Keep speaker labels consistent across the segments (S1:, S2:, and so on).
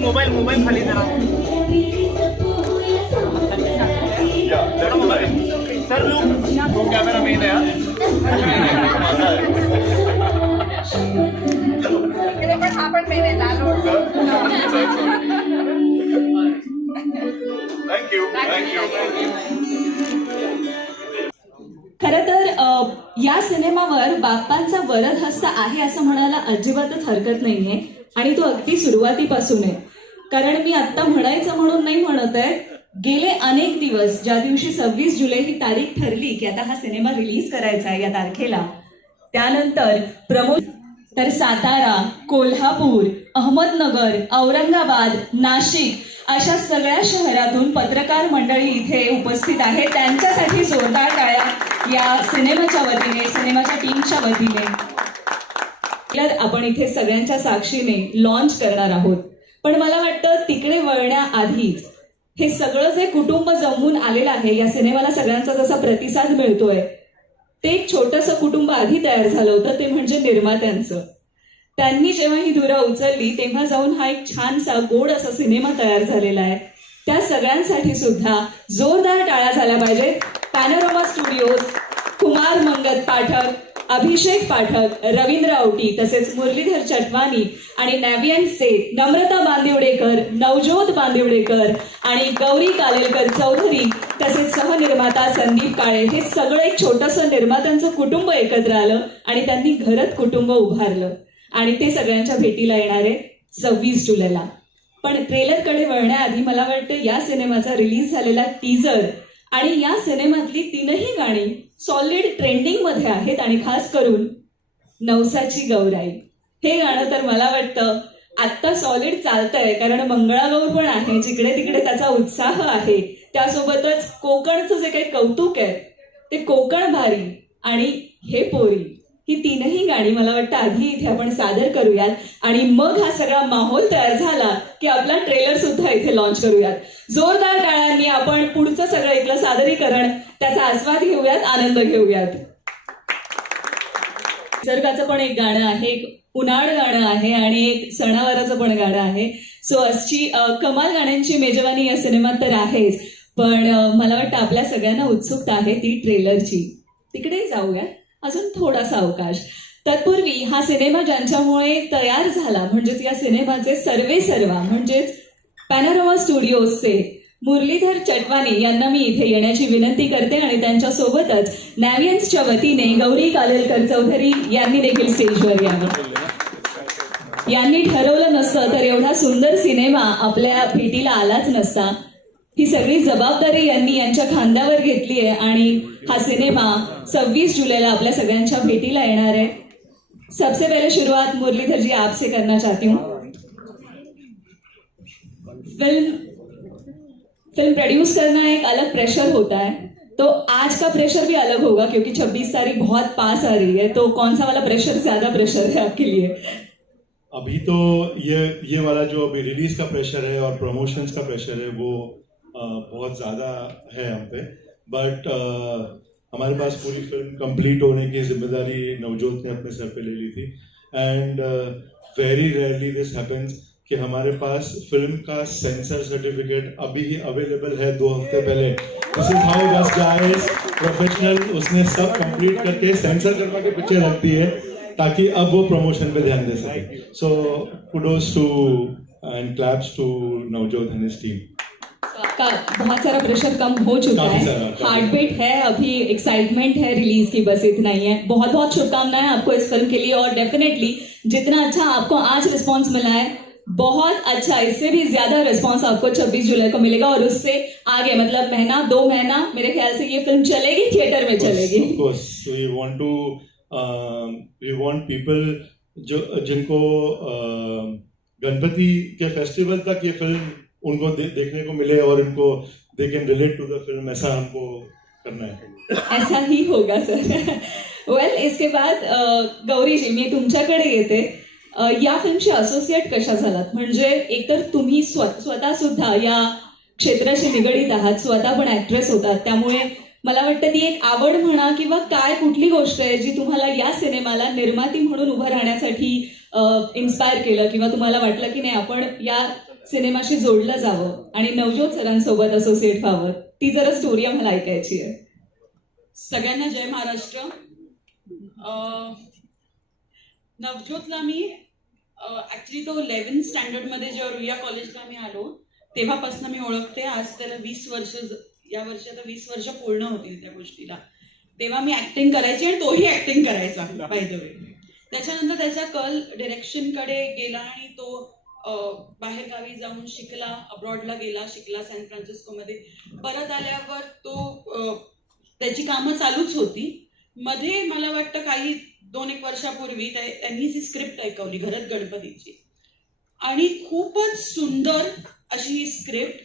S1: Mobile mobile खाली जरा. Sir वो कैमरा मेन है
S2: लाल रोड.
S1: थँक्यू थँक्यू
S3: खर तर या सिनेमावर बाप्पांचा वरद हस्त आहे असं म्हणायला अजिबातच हरकत नाहीये आणि तो अगदी सुरुवातीपासून आहे. कारण मी आत्ता म्हणायचं म्हणून नाही म्हणत आहे. गेले अनेक दिवस ज्या दिवशी सव्वीस जुलै ही तारीख ठरली की आता हा सिनेमा रिलीज करायचा आहे या तारखेला त्यानंतर प्रमोद तर सातारा कोल्हापूर अहमदनगर औरंगाबाद नाशिक अशा सगळ्या शहरातून पत्रकार मंडळी इथे उपस्थित आहेत. त्यांच्यासाठी जोरदार टाळ्या या सिनेमाच्या वतीने सिनेमाच्या टीमच्या वतीने. आपण इथे सगळ्यांच्या साक्षीने लॉन्च करणार आहोत. पण मला वाटतं तिकडे वळण्याआधीच हे सगळं जे कुटुंब जमून आलेलं आहे या सिनेमाला सगळ्यांचा जसा प्रतिसाद मिळतोय ते एक छोटंसं कुटुंब आधी तयार झालं होतं ते म्हणजे निर्मात्यांचं. त्यांनी जेव्हा ही धुरा उचलली तेव्हा जाऊन हा एक छानसा गोड असा सिनेमा तयार झालेला आहे. त्या सगळ्यांसाठी सुद्धा जोरदार टाळ्या झाल्या पाहिजेत. पॅनोरमा स्टुडिओज कुमार मंगत पाठक अभिषेक पाठक रवींद्र औटी तसेच मुरलीधर चटवानी आणि नॅवियन्सचे नम्रता बांदिवडेकर नवज्योत बांदिवडेकर आणि गौरी कालेलकर चौधरी तसेच सहनिर्माता संदीप काळे हे सगळं एक छोटंसं निर्मात्यांचं कुटुंब एकत्र आलं आणि त्यांनी घरत कुटुंब उभारलं. आणि ते सगळ्यांच्या भेटीला येणार आहे सव्वीस जुलैला. पण ट्रेलरकडे वळण्याआधी मला वाटतं या सिनेमाचा रिलीज झालेला टीजर आणि या सिनेमातली तीनही गाणी सॉलिड ट्रेंडिंगमध्ये आहेत आणि खास करून नवसाची गौराई. हे गाणं तर मला वाटतं आत्ता सॉलिड चालतंय कारण मंगळागौर पण आहे जिकडे तिकडे त्याचा उत्साह आहे. त्यासोबतच कोकणचं जे काही कौतुक आहे ते कोकण भारी आणि हे पोरी. ही तीनही गाणी मला वाटतं आधी इथे आपण सादर करूयात. आणि मग हा सगळा माहोल तयार झाला की आपला ट्रेलर सुद्धा इथे लॉन्च करूयात. जोरदार गाण्यांनी आपण पुढचं सगळं इथलं सादरीकरण त्याचा आस्वाद घेऊयात आनंद घेऊयात. निसर्गाचं पण एक गाणं आहे एक उन्हाळ गाणं आहे आणि एक सणावाराचं पण गाणं आहे. सो अशी कमाल गाण्यांची मेजवानी या सिनेमात तर आहेच. पण मला वाटतं आपल्या सगळ्यांना उत्सुकता आहे ती ट्रेलरची तिकडे जाऊया. अजून थोडासा अवकाश. तत्पूर्वी हा सिनेमा ज्यांच्यामुळे तयार झाला म्हणजेच या सिनेमाचे सर्वे सर्वा म्हणजेच पॅनोरमा स्टुडिओजचे मुरलीधर चटवानी यांना मी इथे येण्याची विनंती करते आणि त्यांच्यासोबतच नॅवियन्सच्या वतीने गौरी कालेलकर चौधरी यांनी देखील स्टेजवर यावं. यांनी ठरवलं नसतं तर एवढा सुंदर सिनेमा आपल्या भेटीला आलाच नसता. ही सगळी जबाबदारी यांनी यांच्या खांद्यावर घेतली आहे आणि हा सिनेमा सव्वीस जुलैला आपल्या सगळ्यांच्या भेटीला येणार आहे. सबसे पहले शुरुआत मुरलीधर जी आपसे करना चाहती हूँ. फ़िल्म फ़िल्म प्रोड्यूस करना एक अलग प्रेशर होता है. तो आज का प्रेशर भी अलग होगा क्योंकि 26 तारीख बहुत पास आ रही है. तो कौन सा वाला प्रेशर ज़्यादा प्रेशर है आपके लिए?
S4: अभी तो ये ये वाला जो अभी रिलीज़ का प्रेशर है और प्रमोशंस का प्रेशर है, वो बहुत ज़्यादा है हम पे। बट हमारे पास पूरी फ़िल्म कंप्लीट होने की ज़िम्मेदारी नवजोत ने अपने सर पे ले ली थी। And very rarely this happens कि हमारे पास फ़िल्म का सेंसर सर्टिफिकेट अभी ही अवेलेबल है दो हफ़्ते पहले। This is how guys professional उसने सब कंप्लीट करके सेंसर करवा के पीछे रख दी है ताकि अब वो प्रमोशन पे ध्यान दे सके। So kudos to and claps to Navjot and his team
S3: आपका बहुत सारा प्रेशर कम हो चुका है। हार्ट बीट है अभी एक्साइटमेंट है रिलीज़ की बस इतना ही है। बहुत बहुत शुभकामनाएँ आपको इस फ़िल्म के लिए और डेफिनेटली जितना अच्छा आपको आज रिस्पांस मिला है बहुत अच्छा इससे भी ज़्यादा रिस्पांस आपको 26 जुलाई को मिलेगा और उससे आगे मतलब महीना दो महीना मेरे ख्याल से ये फ़िल्म चलेगी थिएटर में चलेगी।
S4: um, we want people जो जिनको um, गणपति के फेस्टिवल तक ये फ़िल्म उनको दे, देखने को मिले और इनको they can relate to the film ऐसा हमको करना है।
S3: ऐसा ही होगा सर वेल इसके बाद गौरी जी मी तुमच्याकडे येते. या फिल्मशी असोसिएट कशा झालात? म्हणजे एकतर तुम्ही स्व स्वतः सुद्धा या क्षेत्राशी निगडीत आहात स्वतः पण ऍक्ट्रेस होतात. त्यामुळे मला वाटतं ती एक आवड म्हणा किंवा काय कुठली गोष्ट आहे जी तुम्हाला या सिनेमाला निर्माती म्हणून उभं राहण्यासाठी इन्स्पायर केलं किंवा तुम्हाला वाटलं की नाही आपण या सिनेमाशी जोडलं जावं आणि नवज्योत सरांसोबत असोसिएट व्हावं ती जरा स्टोरी आम्हाला ऐकायची आहे.
S2: सगळ्यांना जय महाराष्ट्र. नवजोतला नवज्योतला मी ॲक्च्युली तो इलेव्हन्थ स्टँडर्डमध्ये जेव्हा रुईया कॉलेजला मी आलो तेव्हापासून मी ओळखते. आज त्याला वीस वर्ष या वर्षी आता वीस वर्ष पूर्ण होतील त्या गोष्टीला. तेव्हा मी ॲक्टिंग करायची आणि तोही ॲक्टिंग करायचा बाय द वे त्याच्यानंतर त्याचा कल डिरेक्शनकडे गेला आणि तो बाहेरगावी जाऊन शिकला अब्रॉडला गेला शिकला सॅन फ्रान्सिस्कोमध्ये परत आल्यावर तो त्याची कामं चालूच होती. मध्ये मला वाटतं काही दोन एक वर्षापूर्वी त्या- त्यांनी जी स्क्रिप्ट ऐकवली घरत गणपतीची. आणि खूपच सुंदर अशी ही स्क्रिप्ट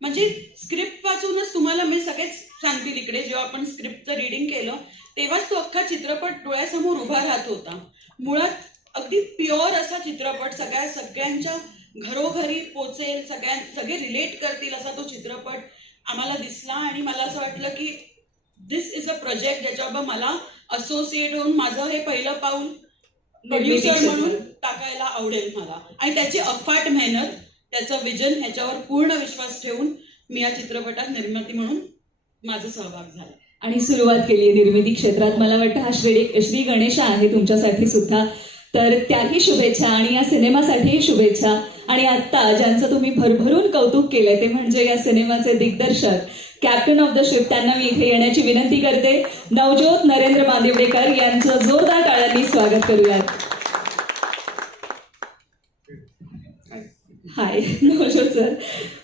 S2: म्हणजे स्क्रिप्ट वाचूनच तुम्हाला मी सगळेच सांगतील इकडे जेव्हा आपण स्क्रिप्टचं रिडिंग केलं तेव्हाच तो अख्खा चित्रपट डोळ्यासमोर उभा राहत होता. मुळात अगदी प्युअर असा चित्रपट सगळ्या सगळ्यांच्या घरोघरी पोचेल सगळ्यां सगळे रिलेट करतील असा तो चित्रपट आम्हाला दिसला आणि मला असं वाटलं की दिस इज अ प्रोजेक्ट ज्याच्याबरोबर मला असोसिएट होऊन माझं हे पहिलं पाऊल प्रोड्युसर म्हणून टाकायला आवडेल मला. आणि त्याची अफाट मेहनत त्याचं विजन ह्याच्यावर पूर्ण विश्वास ठेवून मी या चित्रपटात निर्माती म्हणून माझा सहभाग झाला.
S3: आणि सुरुवात केली निर्मिती क्षेत्रात. मला वाटतं हा श्री श्री गणेश आहे तुमच्यासाठी सुद्धा. तर त्याही शुभेच्छा आणि या सिनेमासाठीही शुभेच्छा. आणि आत्ता ज्यांचं तुम्ही भरभरून कौतुक केलंय ते म्हणजे या सिनेमाचे दिग्दर्शक कॅप्टन ऑफ द शिप त्यांना मी इथे येण्याची विनंती करते. नवज्योत नरेंद्र मांदिवडेकर यांचं जोरदार टाळ्यांनी स्वागत करूयात. Hi Navjot sir.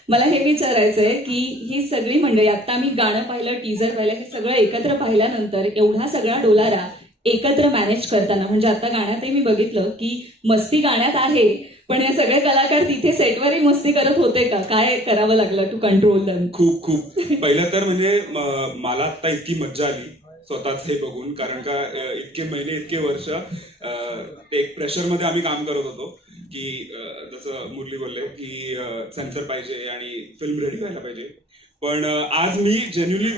S3: मला हे विचारायचं आहे की ही सगळी मंडळी आता मी गाणं पाहिलं टीजर पाहिलं हे सगळं एकत्र पाहिल्यानंतर एवढा सगळा डोलारा एकत्र मॅनेज करताना. म्हणजे आता गाण्यातही मी बघितलं की मस्ती गाण्यात आहे पण हे सगळे कलाकार तिथे सेटवरही मस्ती करत होते का? काय करावं लागलं टू कंट्रोल
S5: खूप खूप. पहिलं तर म्हणजे मला आता इतकी मज्जा आली स्वतःच हे बघून. कारण का इतके महिने इतके वर्ष ते एक प्रेशरमध्ये आम्ही काम करत होतो की जसं मुरली बोलले की सेन्सर पाहिजे आणि फिल्म रेडी व्हायला पाहिजे. पण आज मी जेन्युअली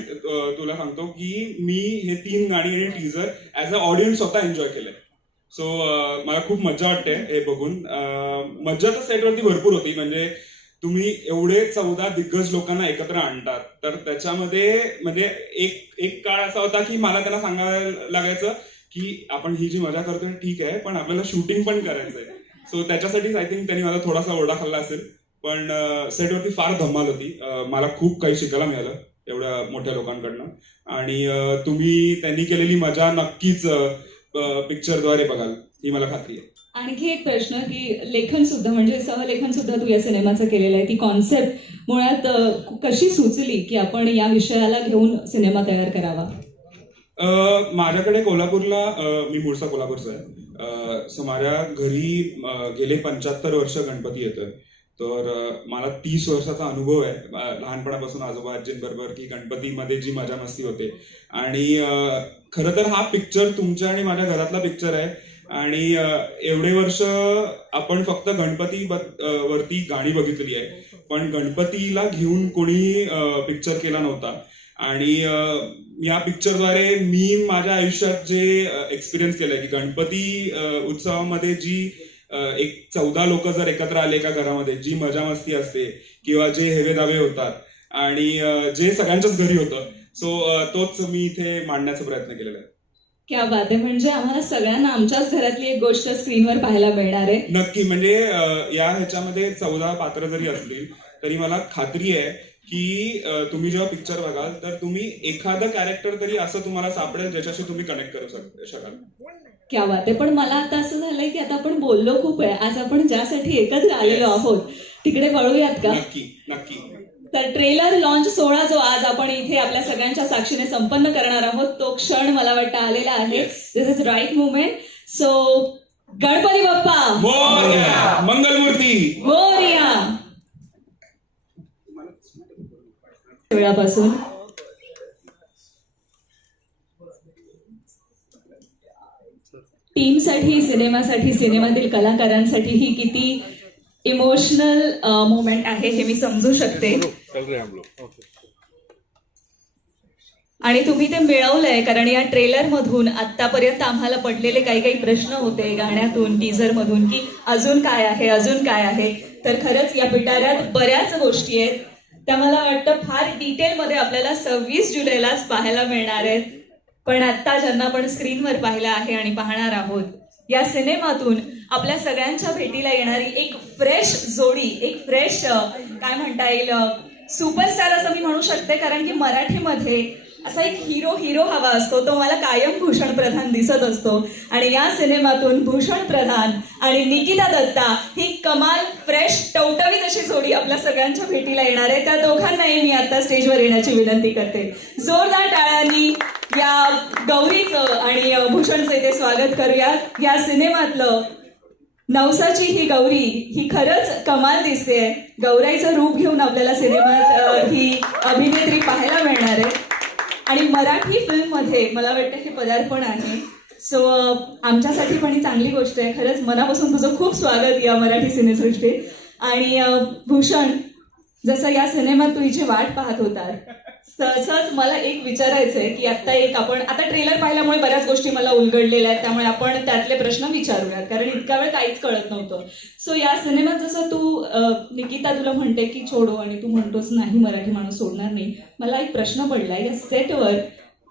S5: तुला सांगतो की मी हे तीन गाणी आणि टीजर ऍज अ ऑडियन्स स्वतः एन्जॉय केलंय. सो मला खूप मज्जा वाटते हे बघून. मज्जा तर सेटवरती भरपूर होती. म्हणजे तुम्ही एवढे चौदा दिग्गज लोकांना एकत्र आणतात. तर त्याच्यामध्ये म्हणजे एक एक काळ असा होता की मला त्यांना सांगायला लागायचं की आपण ही जी मजा करतोय ठीक आहे पण आपल्याला शूटिंग पण करायचंय. सो त्याच्यासाठीच आय थिंक त्यांनी मला थोडासा ओरडा खाल्ला असेल. पण सेटवरती फार धमाल होती. मला खूप काही शिकायला मिळालं एवढ्या मोठ्या लोकांकडनं. आणि तुम्ही त्यांनी केलेली मजा नक्कीच पिक्चरद्वारे बघाल ही मला खात्री आहे.
S3: आणखी एक प्रश्न की लेखन सुद्धा म्हणजे सहलेखन सुद्धा तू या सिनेमाचं केलेलं आहे. ती कॉन्सेप्ट मुळात कशी सुचली की आपण या विषयाला घेऊन सिनेमा तयार करावा?
S5: माझ्याकडे कोल्हापूरला मी मूळचा कोल्हापूरचा आहे. सो माझ्या घरी गेले पंच्याहत्तर वर्ष गणपती येतोय. तर मला तीस वर्षाचा अनुभव आहे. लहानपणापासून आजोबा आजींबरोबर की गणपतीमध्ये जी मजा मस्ती होते. आणि खरं तर हा पिक्चर तुमच्या आणि माझ्या घरातला पिक्चर आहे. आणि एवढे वर्ष आपण फक्त गणपती वरती गाणी बघितली आहे. पण गणपतीला घेऊन कोणी पिक्चर केला नव्हता. आणि या पिक्चरद्वारे मी माझ्या आयुष्यात जे एक्सपिरियन्स केलंय की गणपती उत्सवामध्ये जी एक चौदा लोक जर एकत्र आले एका घरामध्ये जी मजा मस्ती असते किंवा जे हेवे दावे होतात आणि जे सगळ्यांच्याच घरी होतं सो तोच मी इथे मांडण्याचा प्रयत्न केलेला आहे.
S3: क्या बात आहे. म्हणजे आम्हाला सगळ्यांना आमच्याच घरातली एक गोष्ट स्क्रीनवर पाहायला मिळणार आहे.
S5: नक्की. म्हणजे या ह्याच्यामध्ये चौदा पात्र जरी असतील तरी मला खात्री आहे की तुम्ही जेव्हा पिक्चर बघाल तर तुम्ही एखादं कॅरेक्टर तरी असं तुम्हाला सापडेल ज्याच्याशी तुम्ही कनेक्ट करू शक- शकाल.
S3: क्या बात आहे. पण मला आता असं झालंय की आता आपण बोललो खूप आहे. आज आपण ज्यासाठी एकत्र आलेलो आहोत तिकडे वळूयात का?
S5: नक्की नक्की.
S3: तर ट्रेलर लॉन्च सोहळा जो आज आपण इथे आपल्या सगळ्यांच्या साक्षीने संपन्न करणार आहोत तो क्षण मला वाटतं आलेला आहे.
S5: Yes.
S3: This is right movement so Ganpati Bappa!
S5: Morya! Mangalmurti!
S3: मोरया! वेळापासून. टीमसाठी सिनेमासाठी सिनेमातील कलाकारांसाठी ही किती इमोशनल मोमेंट आहे हे मी समजू शकते. आणि तुम्ही ते मिळवलंय कारण या ट्रेलर मधून आतापर्यंत आम्हाला पडलेले काही काही प्रश्न होते गाण्यातून टीझर मधून की अजून काय आहे अजून काय आहे. तर खरंच या पिटाऱ्यात बऱ्याच गोष्टी आहेत. त्या मला वाटतं फार डिटेलमध्ये आपल्याला सव्वीस जुलैलाच पाहायला मिळणार आहेत. पण आत्ता ज्यांना आपण स्क्रीनवर पाहिलं आहे आणि पाहणार आहोत या सिनेमातून आपल्या सगळ्यांच्या भेटीला येणारी एक फ्रेश जोडी एक फ्रेश काय म्हणता येईल सुपरस्टार असं मी म्हणू शकते कारण की मराठीमध्ये असा एक हिरो हिरो हवा असतो. तो मला कायम भूषण प्रधान दिसत असतो. आणि या सिनेमातून भूषण प्रधान आणि निकिता दत्ता ही कमाल फ्रेश टवटवीत अशी जोडी आपल्या सगळ्यांच्या भेटीला येणार आहे. त्या दोघांनाही मी आता स्टेजवर येण्याची विनंती करते. जोरदार टाळ्यांनी या गौरीचं आणि भूषणचं इथे स्वागत करूया. या सिनेमातलं नवसाची ही गौरी ही खरंच कमाल दिसते गौराईचं रूप घेऊन आपल्याला सिनेमात ही अभिनेत्री पाहायला मिळणार आहे. आणि मराठी फिल्ममध्ये मला वाटतं हे पदार्पण आहे. सो आमच्यासाठी पण ही चांगली गोष्ट आहे. खरंच मनापासून तुझं खूप स्वागत या मराठी सिनेसृष्टीत. आणि भूषण जसं या सिनेमात तू हिची वाट पाहत होता तसंच मला एक विचारायचं आहे की आता एक आपण आता ट्रेलर पाहिल्यामुळे बऱ्याच गोष्टी मला उलगडलेल्या आहेत त्यामुळे आपण त्यातले प्रश्न विचारूयात कारण इतका वेळ काहीच कळत नव्हतं. सो या सिनेमात जसं तू निकिता तुला म्हणते की छोडो आणि तू म्हणतोस नाही मराठी माणूस सोडणार नाही. मला एक प्रश्न पडलाय या सेटवर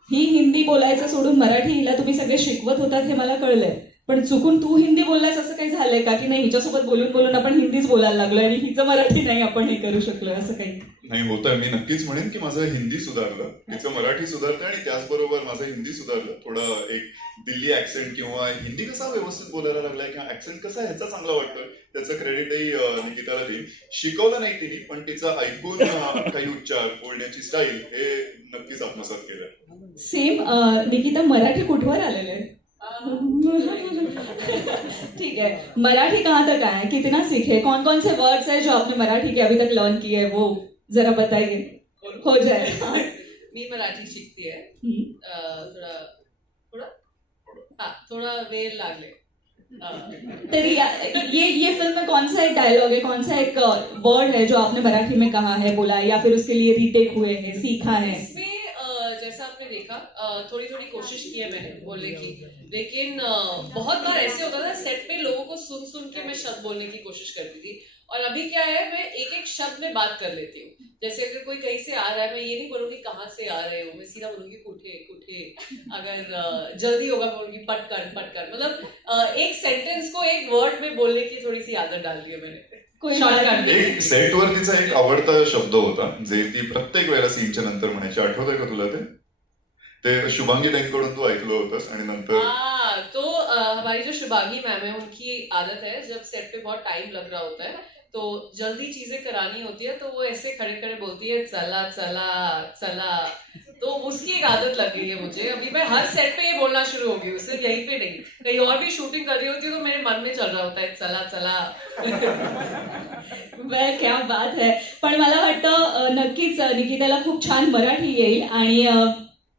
S3: ही हिंदी बोलायचं सोडून मराठी हिला तुम्ही सगळे शिकवत होतात हे मला कळलंय. पण चुकून तू हिंदी बोललायस असं काही झालंय का? की नाही हिच्यासोबत बोलून बोलून आपण हिंदीच बोलायला लागलोय आणि हिचं मराठी नाही आपण हे करू शकलोय असं काही?
S6: नाही होतं मी नक्कीच म्हणेन की माझं हिंदी सुधारलं. तिचं मराठी सुधारलं आणि त्याचबरोबर माझं हिंदी सुधारलं. थोडं एक दिल्ली ऍक्सेंट किंवा हिंदी कसा व्यवस्थित बोलायला लागलाय किंवा ऍक्सेंट कसा ह्याचा चांगला वाटतोय त्याचं क्रेडिटही निकिताला देईन. शिकवलं नाही तिने पण तिचं ऐकून काही उच्चार बोलण्याची स्टाईल हे नक्कीच आत्मसात केलं
S3: सेम निकिता मराठी कुठवर आलेले? ठीक है। मराठी कहाँ तक आए कितना सीखे कौन कौन से वर्ड्स है जो आपने मराठी के अभी तक लर्न किए हैं? वो जरा बताइए। हो जाए।
S7: मी मराठी शिकते आहे
S3: हम्म.
S7: थोडा थोडा हा थोडा वेळ लागले
S3: तेरी ये ये फ़िल्म में कौन सा एक डायलॉग है? कौन सा एक वर्ड है जो आपने मराठी में कहा है बोला है या फिर उसके लिए रीटेक हुए हैं सीखा है?
S7: अं, थोड़ी थोड़ी कोशिश की है मैंने बोलने की। लेकिन बहुत बार ऐसे होता था सेट पे लोगों को सुन सुन के मैं शब्द बोलने की कोशिश करती थी। और अभी क्या है मैं एक एक शब्द में बात कर लेती हूँ। जैसे अगर कोई कहीं से आ रहा है मैं ये नहीं बोलूँगी कहाँ से आ रहे हो मैं सीधा बोलूँगी कुठे कुठे अगर जल्दी होगा मैं बोलूँगी पटकर पटकर मतलब एक सेंटेंस को एक वर्ड में बोलने की थोड़ी सी आदत डाल दी है मैंने.
S6: एक सेटवर तिचा एक आवडता शब्द होता जे ती प्रत्येक वेळेला सीनच्या नंतर म्हणायची आठवतंय का तुला ते? ते शुभांगी कडून तू ऐकलं होतंस आणि नंतर
S7: हाँ तो अ, हमारी जो शुभांगी मैम है उनकी आदत है जब सेट पे बहुत टाइम लग रहा होता है तो जल्दी चीजें करानी होती है तो वो ऐसे खड़े खड़े बोलती है चला चला चला। तो उसकी एक आदत लग गई है मुझे। अभी मैं हर सेट पे ये बोलना शुरू हो गई हूँ सिर्फ यहीं पे नहीं। कहीं और भी शूटिंग कर रही होती है तो मेरे मन में चल रहा होता है चला चला।
S3: वे क्या बात है। पण मला वाटतं अ, नक्कीच अ, निकिताला खूप छान मराठी येईल आणि अ,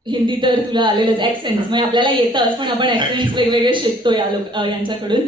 S3: हिंदी तर तुला आलेलंच ऍक्सेंट म्हणजे आपल्याला येतच पण आपण ऍक्सेंट वेगवेगळे शिकतो या लोक यांच्याकडून.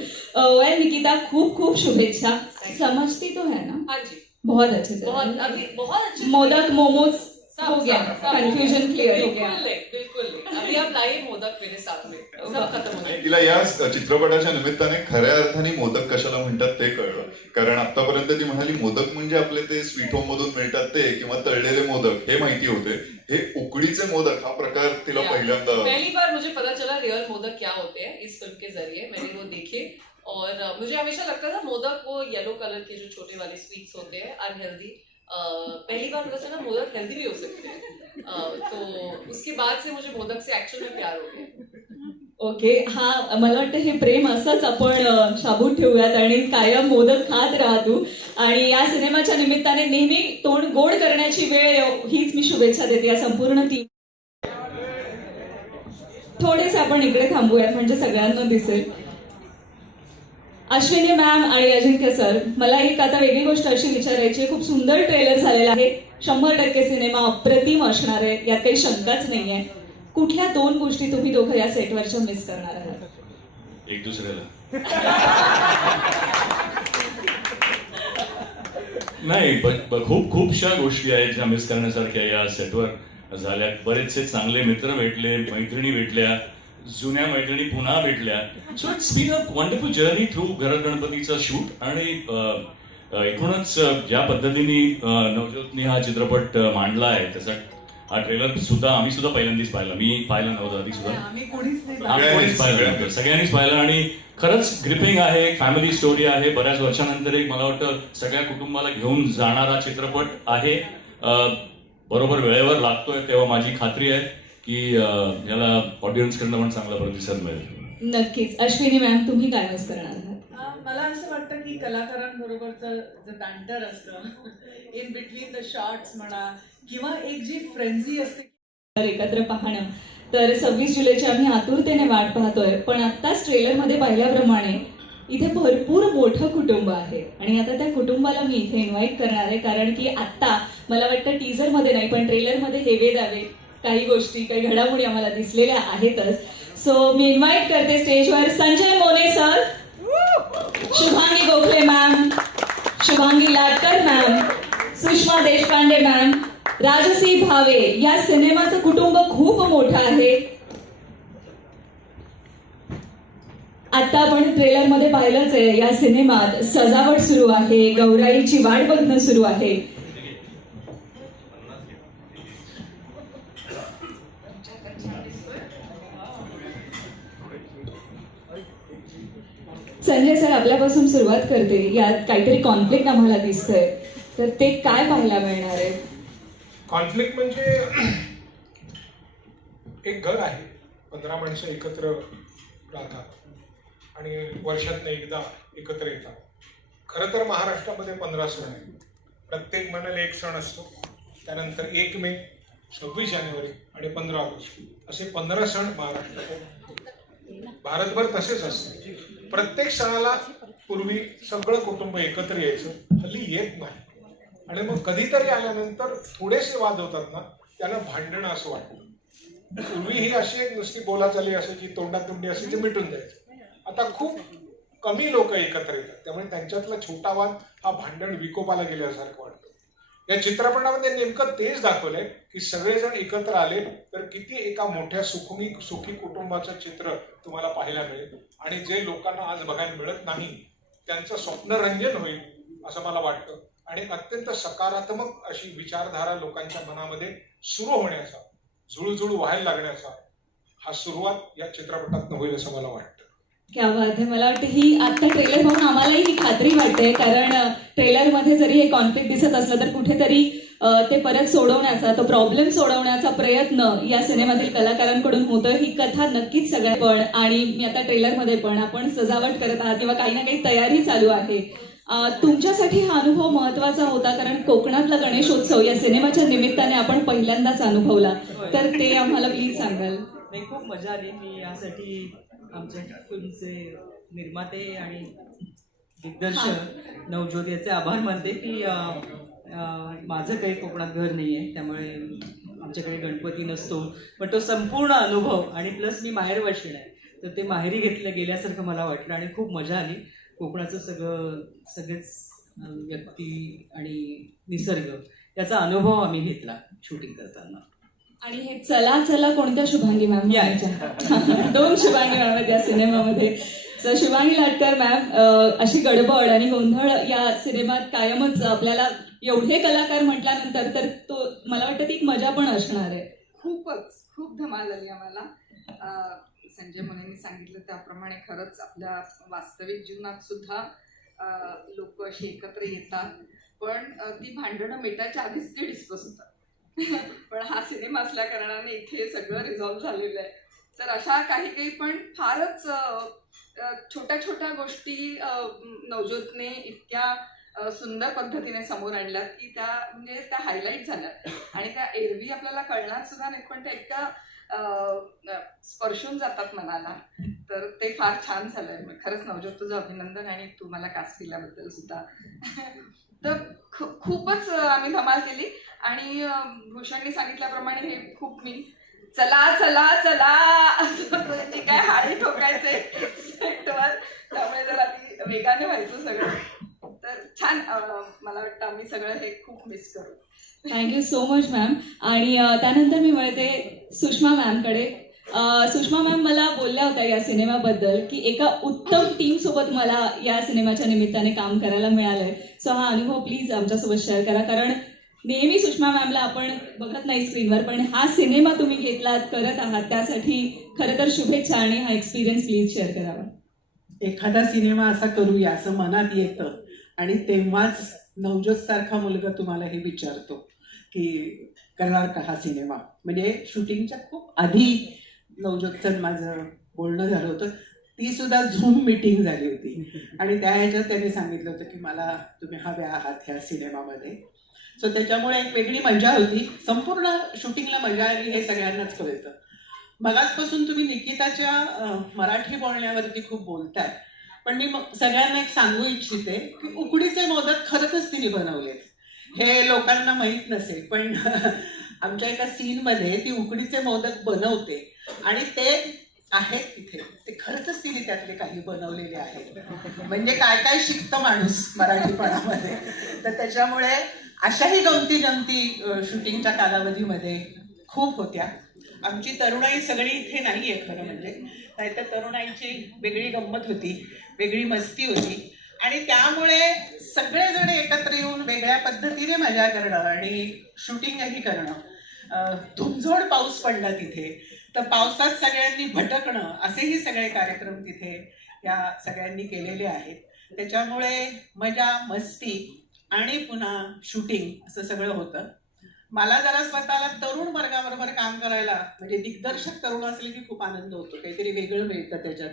S3: वेल निकिता खूप खूप शुभेच्छा. समजती तो है ना?
S7: हाँ जी.
S3: बहुत अच्छे से
S7: बहुत अभी बहुत अच्छे
S3: मोदक मोमोज. हो गया कंफ्यूजन क्लियर हो गया
S7: बिल्कुल अभी आप लाइए मोदक मेरे साथ में सब खत्म हो
S6: तिला या चित्रपटाच्या निमित्ताने खऱ्या अर्थाने मोदक कशाला म्हणतात ते कळलं कारण आतापर्यंत ती म्हणाली मोदक म्हणजे आपले ते स्वीट होम मधून मिळतात ते किंवा तळलेले मोदक हे माहिती होते हे उकडीचे मोदक हा प्रकार तिला पहिल्यांदा
S7: पहली बार मुझे पता चला रियल मोदक क्या होते हैं इस फिल्म के जरिए मैंने वो देखे और मुझे हमेशा लगता था मोदक वो येलो कलर के जो छोटे वाले स्वीट्स होते हैं अनहेल्दी पहली बार पता ना मोदक हेल्दी भी हो सकते हैं। तो उसके बाद से मुझे मोदक से एक्चुअल में प्यार हो गया।
S3: ओके हा मला वाटतं हे प्रेम असंच आपण शाबून शाबूत ठेवूयात आणि कायम मोदक खात राहतो आणि या सिनेमाच्या निमित्ताने नेहमी तोंड गोड करण्याची वेळ हीच मी शुभेच्छा देते या संपूर्ण ती थोडेसे आपण इकडे थांबूयात म्हणजे सगळ्यांना दिसेल. अश्विनी मॅम आणि अजिंक्य सर मला एक आता वेगळी गोष्ट अशी विचारायची आहे. खूप सुंदर ट्रेलर झालेला आहे. शंभर टक्के सिनेमा अप्रतिम असणार आहे. यात काही शंकाच नाहीये. कुठल्या दोन गोष्टी तुम्ही दोघं या सेटवरच्या मिस करणार आहात?
S8: एक दुसऱ्याला. नाही खूप खूपशा गोष्टी आहेत ज्या मिस करण्यासारख्या या सेटवर झाल्या बरेचसे चांगले मित्र भेटले मैत्रिणी भेटल्या. जुन्या मैत्रिणी पुन्हा भेटल्या. So it's been a wonderful journey through घरात गणपतीचा शूट आणि एकूणच ज्या पद्धतीने नवज्योतनी हा चित्रपट मांडला आहे त्याचा हा ट्रेलर सुद्धा आम्ही सुद्धा पहिल्यांदाच पाहिला. मी पाहिला नव्हता आधी सुद्धा
S2: आम्ही कोणीच
S8: पाहिलं. नव्हतं. सगळ्यांनीच पाहिलं आणि खरंच ग्रिपिंग आहे फॅमिली स्टोरी आहे. बऱ्याच वर्षानंतर एक मला वाटतं सगळ्या कुटुंबाला घेऊन जाणारा चित्रपट आहे. बरोबर वेळेवर लागतोय तेव्हा माझी खात्री आहे. की याला ऑडियन्स कडनं पण चांगला प्रतिसाद मिळेल.
S3: नक्कीच. अश्विनी मॅम तुम्ही काय मिस करणार
S2: मला असं वाटतं की कलाकारांबरोबरचं जे बँटर असतं इन बिटवीन द शॉर्ट्स म्हणा किंवा एक जी फ्रेंझी असते
S3: तर एकत्र पाहणं. तर सव्वीस जुलैची आम्ही आतुरतेने वाट पाहतोय. पण आत्ताच ट्रेलरमध्ये पाहिल्याप्रमाणे इथे भरपूर मोठं कुटुंब आहे. आणि आता त्या कुटुंबाला मी इथे इन्व्हाइट करणार आहे. कारण की आत्ता मला वाटतं टीजरमध्ये नाही पण ट्रेलरमध्ये हेवे दावे काही गोष्टी काही घडामोडी आम्हाला दिसलेल्या आहेतच. सो मी इन्व्हाइट करते स्टेजवर Sanjay Mone sir Shubhangi Gokhale ma'am Shubhangi Latkar ma'am Sushma Deshpande ma'am Rajasi Bhave या सिनेमाचं कुटुंब खूप मोठं आहे. आता आपण ट्रेलरमध्ये पाहिलंच आहे या सिनेमात सजावट सुरू आहे गौराईची वाट बघणं सुरू आहे. संजय सर आपल्यापासून सुरुवात करते. यात काहीतरी कॉन्फ्लिक्ट आम्हाला दिसतंय. तर ते काय पाहायला मिळणार आहे?
S9: कॉन्फ्लिक्ट म्हणजे एक घर आहे. पंधरा माणसं एकत्र राहतात. आणि वर्षातनं एकदा एकत्र येतात. खरं तर महाराष्ट्रामध्ये पंधरा सण आहेत. प्रत्येक महिन्याला एक सण असतो. त्यानंतर एक मे सव्वीस जानेवारी आणि पंधरा ऑगस्ट. असे पंधरा सण महाराष्ट्रात भारतभर तसेच असते प्रत्येक सणाला पूर्वी सगळं कुटुंब एकत्र यायचं हल्ली येत नाही. आणि मग कधीतरी आल्यानंतर थोडेसे वाद होतात ना त्यांना भांडणं असं वाटतं पूर्वी ही अशी एक नुसती बोलाचाली असायची तोंडातोंडी असायची मिटून जायचं. आता खूप कमी लोक एकत्र येतात. त्यामुळे त्यांच्यातला छोटा वाद हा भांडण विकोपाला गेल्यासारखं वाटतं. या चित्रपटामध्ये नेमकं तेच दाखवलंय की सगळेजण एकत्र आले तर किती एका मोठ्या सुखमी सुखी कुटुंबाचं चित्र तुम्हाला पाहायला मिळेल. आणि जे लोकांना आज बघायला मिळत नाही त्यांचं स्वप्नरंजन होईल असं मला वाटतं. आणि अत्यंत सकारात्मक अशी विचारधारा लोकांच्या मनामध्ये सुरू होण्याचा झुळझुळ व्हायला लागण्याचा हा सुरुवात या चित्रपटात होईल असं मला वाटतं.
S3: क्या बात आहे मला वाटतं ही आता ट्रेलर पाहून आम्हालाही ही खात्री वाटते. कारण ट्रेलरमध्ये जरी हे कॉन्फ्लिक्ट दिसत असलं तर कुठेतरी ते परत सोडवण्याचा तो प्रॉब्लेम सोडवण्याचा प्रयत्न या सिनेमातील कलाकारांकडून होतं ही कथा नक्कीच सगळ्या पण आणि मी आता ट्रेलरमध्ये पण आपण सजावट करत आहात किंवा काही ना काही तयारी चालू आहे. तुमच्यासाठी हा अनुभव महत्त्वाचा होता कारण कोकणातला गणेशोत्सव या सिनेमाच्या निमित्ताने आपण पहिल्यांदाच अनुभवला. तर ते आम्हाला प्लीज सांगाल.
S10: खूप मजा आली. मी यासाठी आमच्या फिल्मचे निर्माते आणि दिग्दर्शक नवज्योत याचे आभार मानते की माझं काही कोकणात घर नाही आहे त्यामुळे आमच्याकडे गणपती नसतो. पण तो संपूर्ण अनुभव आणि प्लस मी माहेर वाशिण आहे तर ते माहेरी घेतलं गेल्यासारखं मला वाटलं आणि खूप मजा आली. कोकणाचं सगळं सगळेच व्यक्ती आणि निसर्ग याचा अनुभव आम्ही घेतला शूटिंग करताना.
S3: आणि हे चला चला कोणत्या शुभांगी मॅम
S10: या.
S3: दोन शुभांगी मॅम आहेत या सिनेमामध्ये. सो शुभांगी लाटकर मॅम अशी गडबड आणि गोंधळ या सिनेमात कायमच आपल्याला एवढे कलाकार म्हटल्यानंतर तर तो मला वाटतं ती एक मजा पण असणार आहे.
S11: खूपच खूप धमाल झाली आम्हाला. संजय मुनेंनी सांगितलं त्याप्रमाणे खरंच आपल्या वास्तविक जीवनात सुद्धा लोक अशी एकत्र येतात. पण ती भांडणं मिटायच्या आधीच ते डिस्कस होतात. पण हा सिनेमा असल्या कारणाने इथे सगळं रिझॉल्व्ह झालेलं आहे. तर अशा काही काही पण फारच छोट्या छोट्या गोष्टी नवज्योतने इतक्या सुंदर पद्धतीने समोर आणल्यात की त्या म्हणजे त्या हायलाईट झाल्यात आणि त्या एरवी आपल्याला कळणार सुद्धा नाही पण त्या एकदा स्पर्शून जातात मनाला. तर ते फार छान झालंय. खरंच नवज्योत तुझं अभिनंदन आणि तू मला कास्टिल्याबद्दल सुद्धा. तर खूपच आम्ही धमाल केली. आणि भूषणने सांगितल्याप्रमाणे हे खूप मी चला चला चला. असं जे काय हाडे ठोकायचे सेटवर. त्यामुळे जरा ती वेगाने व्हायचं सगळं. तर छान मला वाटतं आम्ही सगळं हे खूप मिस करू.
S3: थँक्यू सो मच मॅम आणि त्यानंतर मी वळते सुषमा मॅमकडे सुषमा मॅम मला बोलल्या होत्या या सिनेमाबद्दल की एका उत्तम टीम सोबत मला या सिनेमाच्या निमित्ताने काम करायला मिळालंय. सो हा अनुभव प्लीज आमच्यासोबत शेअर करा. कारण नेहमी सुषमा मॅमला आपण बघत नाही स्क्रीनवर पण हा सिनेमा तुम्ही घेतलात करत आहात त्यासाठी खरं तर शुभेच्छा आणि हा एक्सपिरियन्स प्लीज शेअर करावा.
S12: एखादा सिनेमा असा करूया असं मनात येतं. आणि तेव्हाच नवजोत सारखा मुलगा तुम्हाला हे विचारतो की करणार का हा सिनेमा? म्हणजे शूटिंगच्या खूप आधी नवजोतचं माझं बोलणं झालं होतं. ती सुद्धा झूम मिटिंग झाली होती. आणि त्या ह्याच्यात त्यांनी सांगितलं होतं की मला तुम्ही हवे आहात ह्या सिनेमामध्ये. सो त्याच्यामुळे एक वेगळी मजा होती. संपूर्ण शूटिंगला मजा आली हे सगळ्यांनाच कळतं. मगाचपासून तुम्ही निकिताच्या मराठी बोलण्यावरती खूप बोलताय. पण मी सगळ्यांना एक सांगू इच्छिते की उकडीचे मोदक खरंच तिने बनवलेत. हे लोकांना माहीत नसेल पण आमच्या एका सीनमध्ये ती उकडीचे मोदक बनवते आणि ते आहेत तिथे ते खरंच तिने त्यातले काही बनवलेले आहेत. म्हणजे काय काय शिकतं माणूस मराठीपणामध्ये. तर त्याच्यामुळे अशाही गमती जमती शूटिंगच्या कालावधीमध्ये खूप होत्या. आमची तरुणाई सगळी इथे नाही आहे खरं म्हणजे. नाहीतर तरुणाईची वेगळी गंमत होती वेगळी मस्ती होती. आणि त्यामुळे सगळेजण एकत्र येऊन वेगळ्या पद्धतीने मजा करणं आणि शूटिंगही करणं. धुमझोड पाऊस पडला तिथे. तर पावसात सगळ्यांनी भटकणं असेही सगळे कार्यक्रम तिथे या सगळ्यांनी केलेले आहेत. त्याच्यामुळे मजा मस्ती आणि पुन्हा शूटिंग असं सगळं होतं. मला जरा स्वतःला तरुण वर्गाबरोबर काम करायला म्हणजे दिग्दर्शक तरुण असले की खूप आनंद होतो. काहीतरी वेगळं मिळतं त्याच्यात.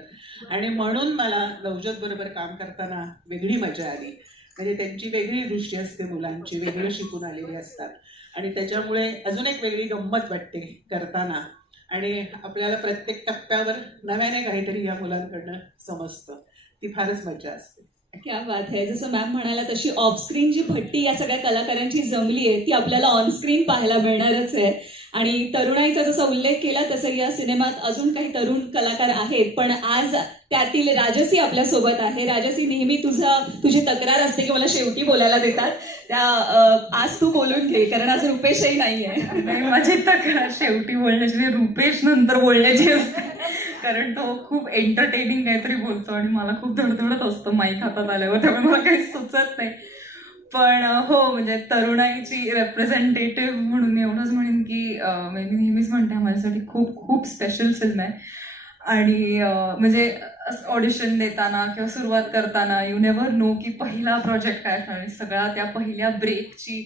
S12: आणि म्हणून मला नवजोत बरोबर काम करताना वेगळी मजा आली. म्हणजे त्यांची वेगळी दृष्टी असते मुलांची वेगळं शिकून आलेली असतात. आणि त्याच्यामुळे अजून एक वेगळी गंमत वाटते करताना. आणि आपल्याला प्रत्येक टप्प्यावर नव्याने काहीतरी या मुलांकडनं समजतं. ती फारच मजा असते.
S3: क्या बात आहे जसं मॅम म्हणाला तशी ऑफस्क्रीन जी भट्टी या सगळ्या कलाकारांची जमली आहे ती आपल्याला ऑनस्क्रीन पाहायला मिळणारच आहे. आणि तरुणाईचा जसा उल्लेख केला तसं या सिनेमात अजून काही तरुण कलाकार आहेत. पण आज त्यातील राजसी आपल्यासोबत आहे. राजसी नेहमी तुझा तुझी तक्रार असते की मला शेवटी बोलायला देतात. त्या आज तू बोलून घे कारण आज रुपेशही नाही आहे
S13: माझी तक्रार शेवटी बोलण्याची म्हणजे रुपेश नंतर बोलण्याची असते. कारण तो खूप एंटरटेनिंग काहीतरी बोलतो आणि मला खूप धडधडत असतं माईक हातात आल्यावर त्यामुळे मला काही सुचत नाही. पण हो म्हणजे तरुणाईची रेप्रेझेंटेटिव्ह म्हणून मी एवढंच म्हणेन की मी नेहमीच म्हणते माझ्यासाठी खूप खूप स्पेशल फिल्म आहे. आणि म्हणजे ऑडिशन देताना किंवा सुरुवात करताना यू नेवर नो की पहिला प्रोजेक्ट काय असणार. आणि सगळा त्या पहिल्या ब्रेकची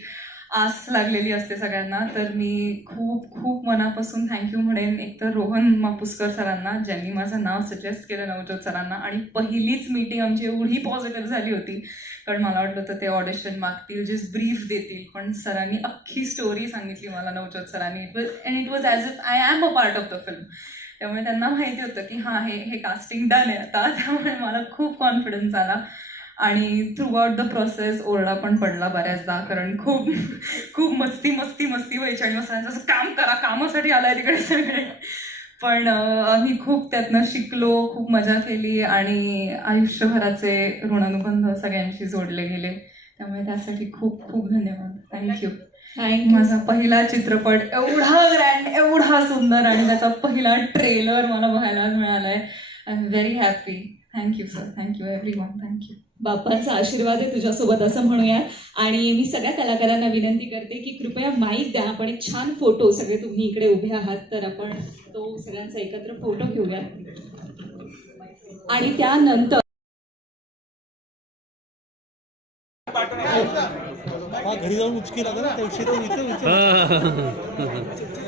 S13: आस लागलेली असते सगळ्यांना. तर मी खूप खूप मनापासून थँक्यू म्हणेन. एकतर रोहन मापुसकर सरांना ज्यांनी माझं नाव सजेस्ट केलं नवजोत सरांना. आणि पहिलीच मीटिंग आमची एवढी पॉझिटिव्ह झाली होती. कारण मला वाटलं होतं ते ऑडिशन मागतील जे ब्रीफ देतील. पण सरांनी अख्खी स्टोरी सांगितली मला नवजोत सरांनी. It was and it was as if I am a part of the film त्यामुळे त्यांना माहिती होतं की हां हे हे कास्टिंग डन आहे आता. त्यामुळे मला खूप कॉन्फिडन्स आला. आणि थ्रू आउट द प्रोसेस ओरडा पण पडला बऱ्याचदा कारण खूप खूप मस्ती मस्ती मस्ती व्हायची. आणि सरांचं असं काम करा कामासाठी आलाय तिकडे सगळे. पण आम्ही खूप त्यातनं शिकलो खूप मजा केली आणि आयुष्यभराचे ऋणानुबंध सगळ्यांशी जोडले गेले. त्यामुळे त्यासाठी खूप खूप धन्यवाद. थँक्यू
S3: थँक्यू
S13: माझा पहिला चित्रपट एवढा ग्रँड एवढा सुंदर आणि त्याचा पहिला ट्रेलर मला बघायला मिळालाय. I am very happy thank you sir thank you everyone thank you
S3: बाप्पांचा आशीर्वाद आहे तुझ्यासोबत असं म्हणूया. आणि मी सगळ्या कलाकारांना विनंती करते की कृपया माईक द्या. आपण एक छान फोटो सगळे तुम्ही इकडे उभे आहात तर आपण तो सगळ्यांचा एकत्र फोटो घेऊया. आणि त्यानंतर
S14: घरी जाऊन उचकी लागला ना त्या इथे